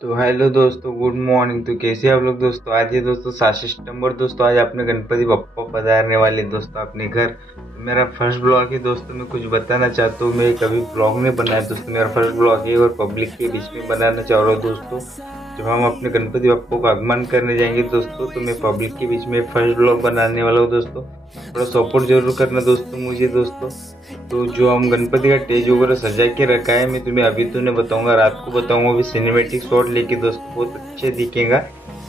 तो हेलो दोस्तों, good morning. तो कैसे आप लोग दोस्तों? आज है दोस्तों 7 सितंबर। दोस्तों आज अपने गणपति बप्पा पधारने वाले दोस्तों अपने घर। तो मेरा फर्स्ट ब्लॉग है दोस्तों। मैं कुछ बताना चाहता हूँ, मैं कभी ब्लॉग नहीं बनाया दोस्तों। मेरा फर्स्ट ब्लॉग है और पब्लिक के बीच में बनाना चाह रहा हूँ दोस्तों। जब हम अपने गणपति बप्पा को आगमन करने जाएंगे दोस्तों, तो मैं पब्लिक के बीच में फर्स्ट ब्लॉग बनाने वाला हूँ दोस्तों। थोड़ा सपोर्ट जरूर करना दोस्तों मुझे दोस्तों। तो जो हम गणपति का स्टेज वगैरह सजा के रखा है, मैं तुम्हें अभी तो नहीं बताऊंगा, रात को बताऊंगा। अभी सिनेमेटिक शॉट लेके दोस्तों बहुत अच्छे दिखेगा।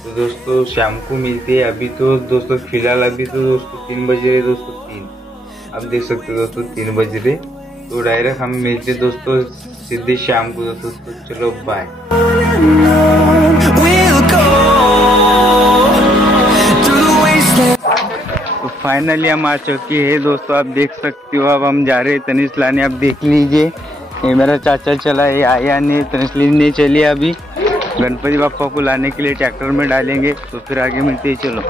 तो दोस्तों शाम को मिलते हैं। अभी तो दोस्तों फिलहाल अभी तो दोस्तों 3 बज रहे दोस्तों, 3। आप देख सकते हो दोस्तों 3 बज रहे। तो डायरेक्ट हम मिलते दोस्तों सीधे शाम को दोस्तों। तो चलो बाय। तो फाइनली हम आ चुके हैं दोस्तों। आप देख सकते हो। अब हम जा रहे हैं तनिष लाने। आप देख लीजिए, ये मेरा चाचा चला है, आया नहीं, तनिष नहीं चलिए। अभी गणपति बापा को लाने के लिए ट्रैक्टर में डालेंगे, तो फिर आगे मिलते हैं। चलो।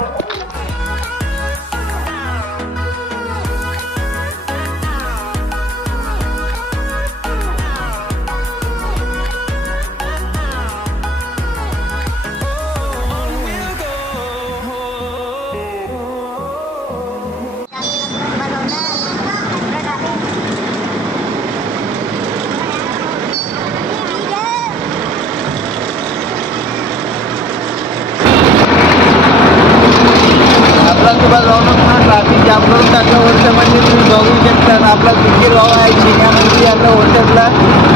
सुबह जाऊन पुन्हा ट्रॅफिक जाम करून टाकलं होतं, म्हणजे तुम्ही बघू शकता. आपला सुखी राव आहे चिन्यामध्ये आता होटलला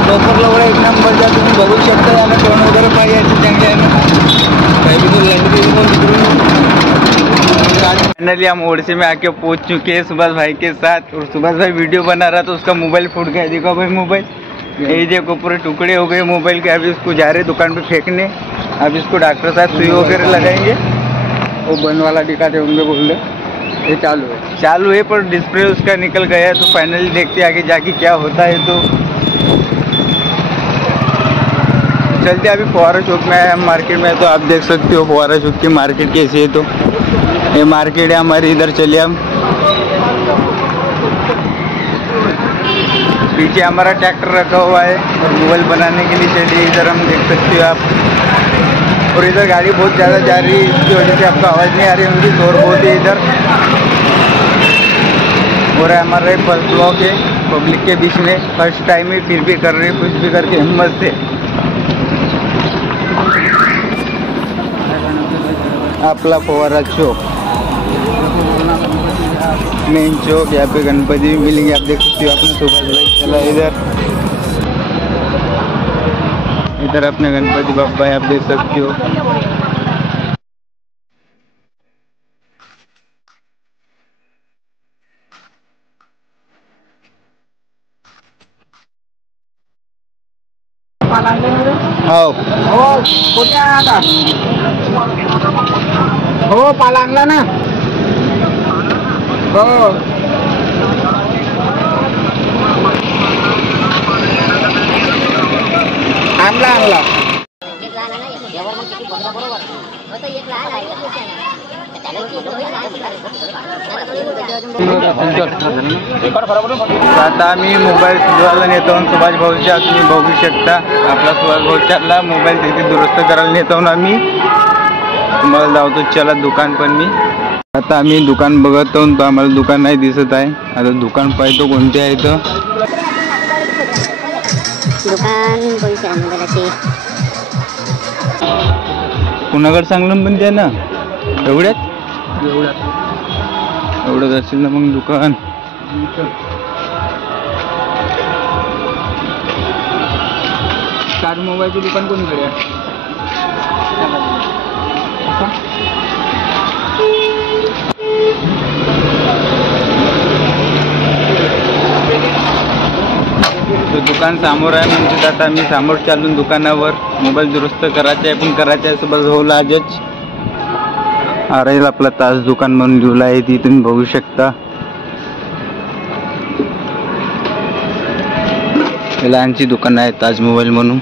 लोकरला वगैरे एक नंबरचा तुम्ही बघू शकता. याला तोंड वगैरे पाहिजे चांगले आहे ना. फाइनली हम ओडिशा में आके पहुंच चुके हैं सुभाष भाई के साथ। और सुभाष भाई वीडियो बना रहा था, उसका मोबाइल फूट गया। देखो भाई मोबाइल, यही देखो पूरे टुकड़े हो गए मोबाइल के। अभी इसको जा रहे दुकान पे फेंकने। अब इसको डॉक्टर साहब सुई वगैरह लगाएंगे। वो बंद वाला दिखाते होंगे, बोल रहे ये चालू है पर डिस्प्ले उसका निकल गया है। तो फाइनली देखते आगे जाके क्या होता है। तो चलते अभी फुहारा चौक में है, मार्केट में। तो आप देख सकते हो फुहारा चौक की मार्केट कैसी है। तो ये मार्केट है हमारी, इधर चलिए हम। पीछे हमारा ट्रैक्टर रखा हुआ है और मोबाइल बनाने के लिए चलिए। इधर हम देख सकते हो आप। और इधर गाड़ी बहुत ज़्यादा जा रही है, इसकी वजह से आपको आवाज़ नहीं आ रही होगी, शोर बहुत है इधर। और हमारा फर्स्ट ब्लॉक है पब्लिक के बीच में, फर्स्ट टाइम ही, फिर भी कर रहे हैं कुछ भी करके हिम्मत से। आपला फुहारा चौक, मेन चौक, यहाँ पे गणपति भी मिलेंगे। आप देख सकते हो अपने सुभाष भाई चला इधर अपने गणपति बाप्पा है, आप देख सकते हो। हो पालांगला ना. हो आणला आता आम्ही मोबाईल सुधारायला नेतो सुभाष भाऊच्या. तुम्ही बघू शकता आपला सुभाष भाऊच्याला मोबाईल तिथे दुरुस्त करायला नेतो आम्ही. तुम्हाला जावतो चला दुकान. पण मी आता आम्ही दुकान बघत आहोत, तो आम्हाला दुकान नाही दिसत आहे. आता दुकान पाहतो कोणते आहे. तर दुकान कोणते आहे मोबाईलचे? कुणाकडे चांगलं पण ते ना, एवढ्यात एवढंच असेल ना मग दुकान. चार मोबाईलचे दुकान कोणीकडे आहे? तो दुकान समोर आहे. म्हणजे आता मी समोर चालून दुकानावर मोबाईल दुरुस्त करायचे आहे. पण करायचे आहे सोबत होईल आजच. राहील आपला ताज दुकान म्हणून लिहिलं आहे, ती तुम्ही बघू शकता. लहानची दुकान आहे ताज मोबाईल म्हणून.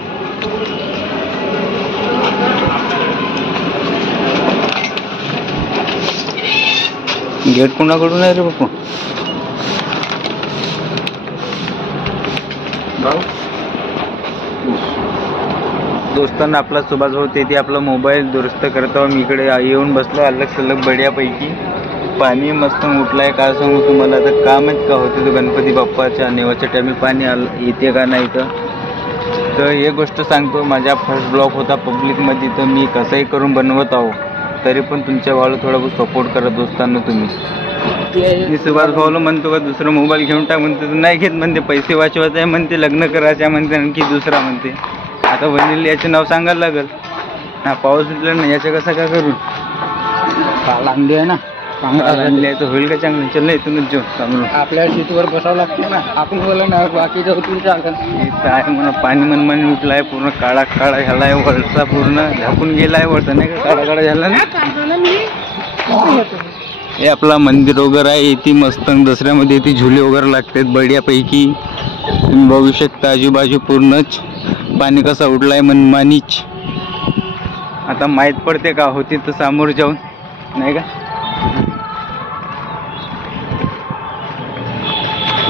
गेट कोणाकडून आहे रे बापू? दोस्तांना आपला सुभाष भाऊ ते आपला मोबाईल दुरुस्त करतो. मी इकडे येऊन बसलो अलग सलग बढियापैकी. पाणी मस्त उठलाय. काय सांगू तुम्हाला, आता कामच का होते तो गणपती बाप्पाच्या नेवाच्या टायमी पाणी येते का नाही. तर एक गोष्ट सांगतो, माझ्या फर्स्ट ब्लॉग होता पब्लिकमध्ये, तर मी कसंही करून बनवत आहो. तरी पण तुमच्या भावाला थोडा बहुत सपोर्ट करा दोस्तांना तुम्ही. मी सुभाष भाऊला म्हणतो का दुसरा मोबाईल घेऊन टाक म्हणते, नाही घेत म्हणते, पैसे वाचवायचं आहे म्हणते, लग्न करायचं म्हणते, आणखी दुसरा म्हणते. आता वनील याचे नाव सांगायला लागल ना. पाऊस उठला ना याचं कसं काय करून. काल आणली आहे ना, आणले आहे तर होईल का चांगलं. चल ना इथूनच जेव चांगलं. आपल्या सीटवर बसावं लागतं ना, आपण बोला ना बाकी जाऊन चालतं. इथं आहे म्हणा पाणी मनमानी उठलाय, पूर्ण काळा काळा झालाय, वरचा पूर्ण झाकून गेलाय, वरचा नाही का काळा काळा झाला ना. हे आपला मंदिर वगैरे आहे. इथे मस्त दसऱ्यामध्ये इथे झुले वगैरे लागतात बढियापैकी. तुम्ही बघू शकता आजूबाजू पूर्णच पाणी कसा उडलाय मनमानीच. आता माहीत पडते का होती तर समोर जाऊन, नाही का.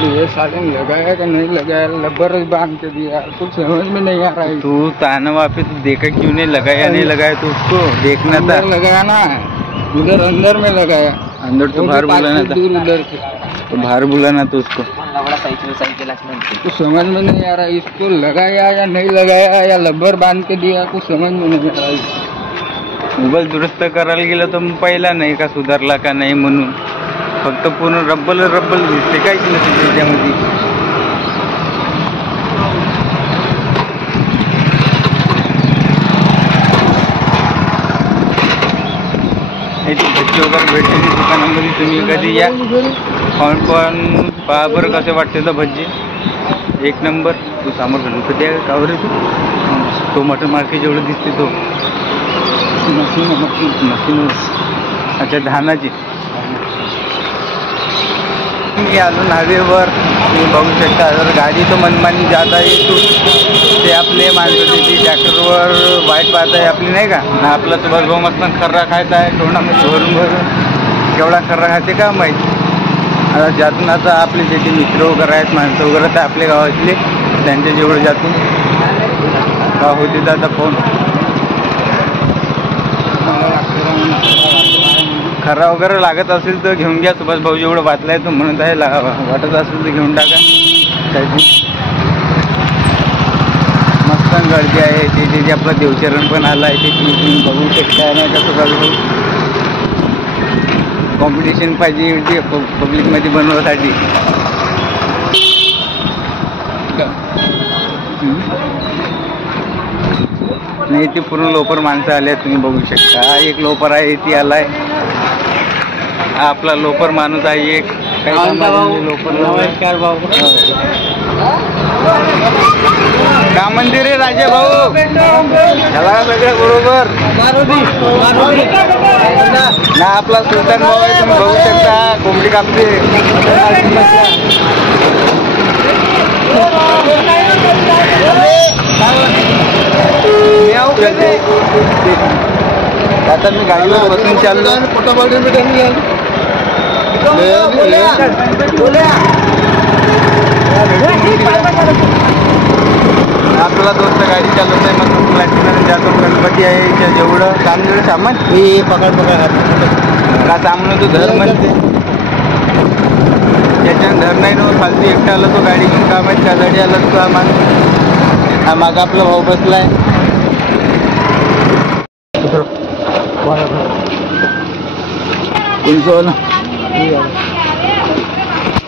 ये सालन लगाया कि नहीं लगाया, लब्बर बांध के दिया, कुछ समझ में नहीं आ रहा है. तू ताना वापस देखा क्यों नहीं, लगाया नहीं लगाया तो उसको देखना था. लगाया ना, उधर अंदर में लगाया. अंदर तो बाहर बुलाना था, उधर से तो बाहर बुलाना तो उसको. कुछ समझ में नहीं आ रहा है. इसको लगाया या नहीं लगाया या लब्बर बांध के दिया, कुछ समझ में नहीं आ रहा है. मोबाईल दुरुस्त करायला गेलं तर मग पहिला नाही का सुधारला का नाही म्हणून. फक्त पूर्ण रब्बल दिसते, काहीच नसते त्याच्यामध्ये. भज्जी वगैरे भेटते दुकानामध्ये, तुम्ही कधी या खाऊन पण पहा बरं कसे वाटते तर भज्जी. एक नंबर. तू समोर गणपती आहे का बरं. तो मटन मार्केट जेवढं दिसते तो मशीन. अच्छा धानाची. मी अजून हवेवर तुम्ही बघू शकता. जर गाडी तर मनमानी जात आहे ते आपले माणसं तिथे ट्रॅक्टरवर वाईट पाहत आहे आपली, नाही का ना. आपला सुभाष भाऊ मस्त खर्रा खायचा आहे तोंडामध्ये भरून केवढा खर्रा खाते का माहीत. आता ज्यातून आता आपले जे मित्र वगैरे आहेत माणसं वगैरे तर आपल्या गावातले, त्यांच्या जेवढं ज्यातून का होते तर आता फोन खरा वगैरे लागत असेल तर घेऊन घ्या. सुभाष भाऊ जेवढं वाचलाय तो म्हणत आहे वाटत असेल तर घेऊन टाका. त्याची मस्त गर्दी आहे. ते आपला देवचरण पण आला आहे, ते तुम्ही बघू शकता नाही का. सुभाष भाऊ कॉम्पिटिशन पाहिजे पब्लिकमध्ये बनवण्यासाठी. नाही ते पूर्ण लोपर माणसं आले तुम्ही बघू शकता. एक लोपर आहे ती आलाय. आपला लोपर माणूस आहे एक. लोपर. नमस्कार भाऊ. का मंदिर आहे राजे भाऊ, झाला सगळं बरोबर ना. आपला सुलतान भाऊ आहे, तुम्ही बघू शकता कोंबडी कापते. आता मी गाडीवर बसून चाललो. आपला दोस्त गाडी चालवत आहे मस्त प्लॅटिनम जातो. गणपती आहे जेवढं काम जेवढं सामान पकड का सामान तू धर म्हणते. त्याच्यानं धर नाही ना फालतू एकटा आला तो गाडी घेऊन. काम आहे शेजारी आला तो सामान. हा मागा आपला भाऊ बसलाय.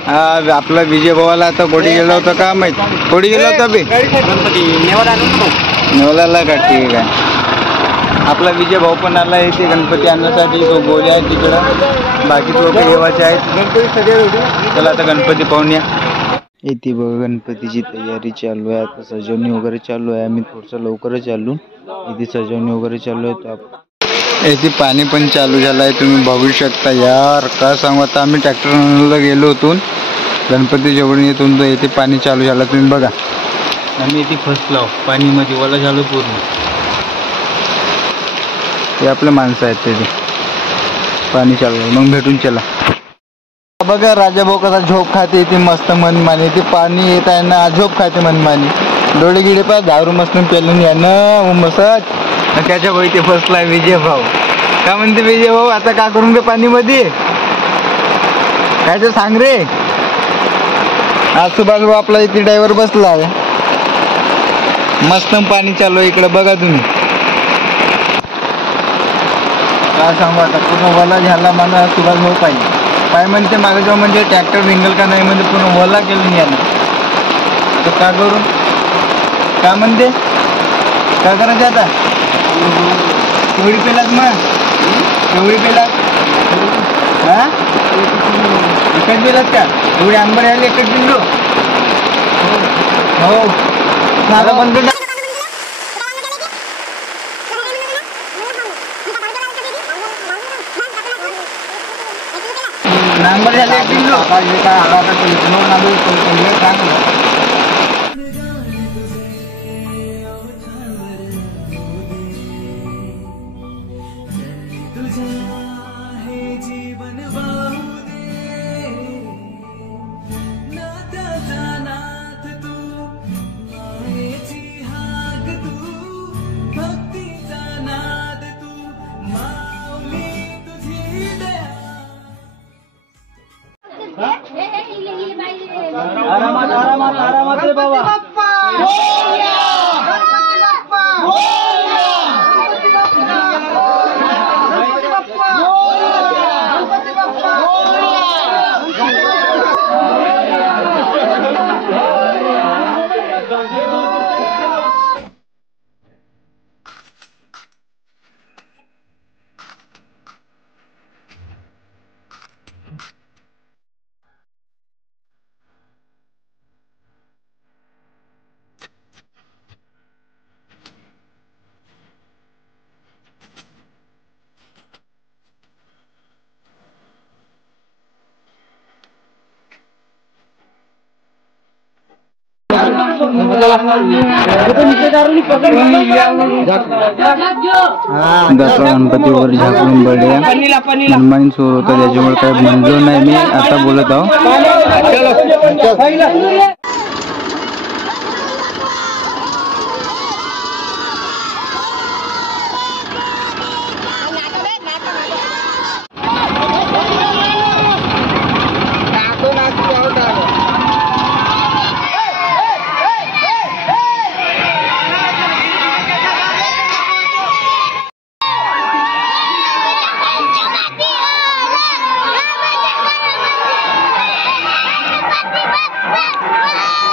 हा आपला विजय भावाला आता कोडी गेला होता का माहित. कोडी गेला होता बे नेवलाला का. ठीक आहे. आपला विजय भाऊ पण आला आहे ते गणपती आणण्यासाठी. तो गोळे आहे तिकडं, बाकी लोक येवाचे आहेत. गणपती सगळे. चला आता गणपती पाहून या. इथे बघा गणपतीची तयारी चालू आहे. आता सजवणी वगैरे चालू आहे. आम्ही थोडंसं लवकरच चालू. इथे सजवणी वगैरे चालू आहे. तर इथे पाणी पण चालू झालं आहे, तुम्ही बघू शकता. यार का सांगू, आता आम्ही ट्रॅक्टरला गेलो होतो गणपती जेवढून येथून, तर इथे पाणी चालू झालं. तुम्ही बघा आम्ही इथे फसलो पाणीमध्ये, ओला झालो पूर्ण. हे आपले माणसं आहेत तिथे. पाणी चालू आहे. मग भेटून चला. बघा राजा भाऊ कसा झोप खाते. ती मस्त मनमानी. ते पाणी येत आहे ना, झोप खाते मनमानी. डोळे गिडे पाय दारू मस्त पेलून या ना मसत त्याच्या भाई ते फसलाय विजय भाऊ. काय म्हणते विजय भाऊ, आता का करून गे पाणी मध्ये काय ते सांग रे. आजूबाजू आपला इथे ड्रायव्हर बसला मस्त पाणी चालू आहे इकडे बघा तुम्ही. काय सांगू आता पूर्ण वला झाला मला सुभाष भाऊ पाहिजे काय म्हणते मागे जाऊ म्हणजे ट्रॅक्टर रिंगल का नाही म्हणजे पूर्ण वला केलं यानं. तर का करू काय म्हणते काय करायचं आता. केवढी पेलात मग केवढी पेलात हा एकच पेलात का एवढे आंबर यायला एकच पिंडो. हो मला बंद नंबर झाले एक पिंडो काय आला सांग. आरामात रे बाबा. गणपतीवर झाकून बड्या मनमानी सुरू होतं त्याच्यामुळे काही म्हणलो नाही मी आता बोलत आहो. What?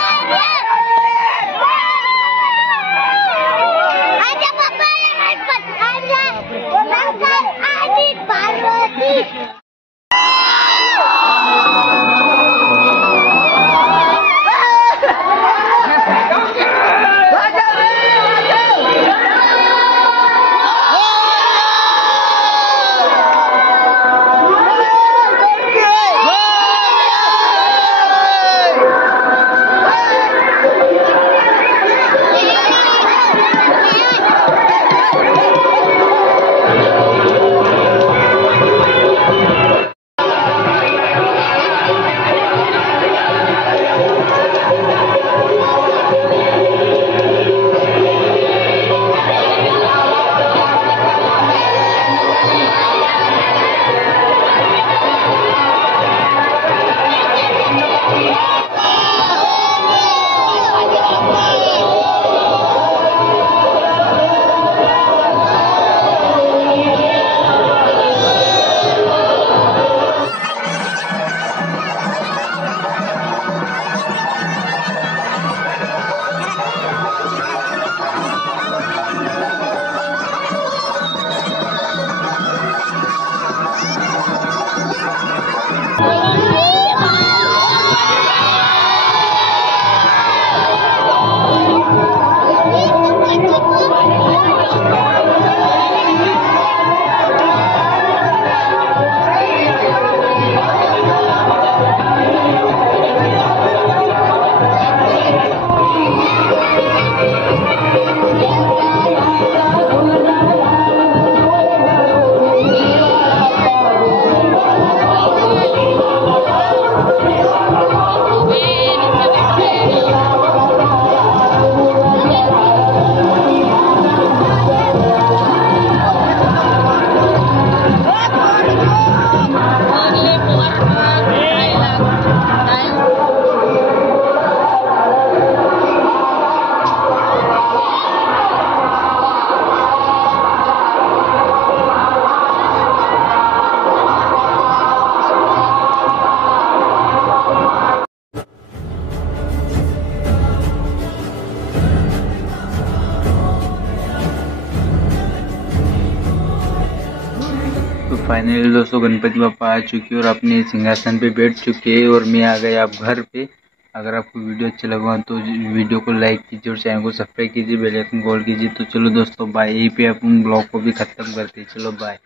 फाइनली दोस्तों गणपति बप्पा आ चुके और अपने सिंहासन पे बैठ चुके हैं और मैं आ गया आप घर पे। अगर आपको वीडियो अच्छा लगा तो वीडियो को लाइक कीजिए और चैनल को सब्सक्राइब कीजिए, बेल आइकन कॉल कीजिए। तो चलो दोस्तों बाय, यहीं पे अपन ब्लॉग को भी खत्म करते हैं। चलो बाय।